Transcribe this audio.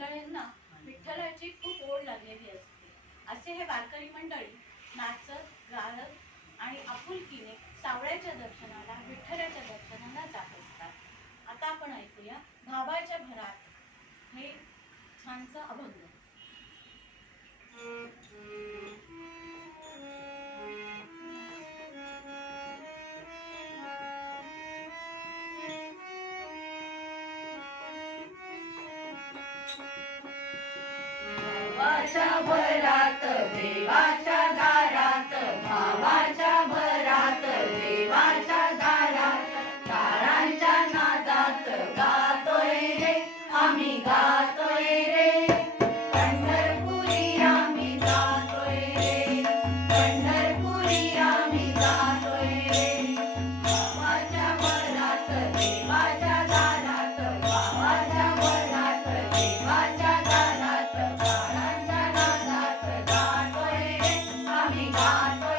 मंडळींना विठ्ठलाची खूप ओढ लागलेली असते. असे हे वारकरी मंडळी नाचत गाळत आणि आपुलकीने सावळ्याच्या दर्शनाला विठ्ठलाच्या दर्शनाला जात असतात. आता आपण ऐकूया भावाच्या भरात हे छानचं अभंग. भावाच्या भरात देवाच्या 哎呀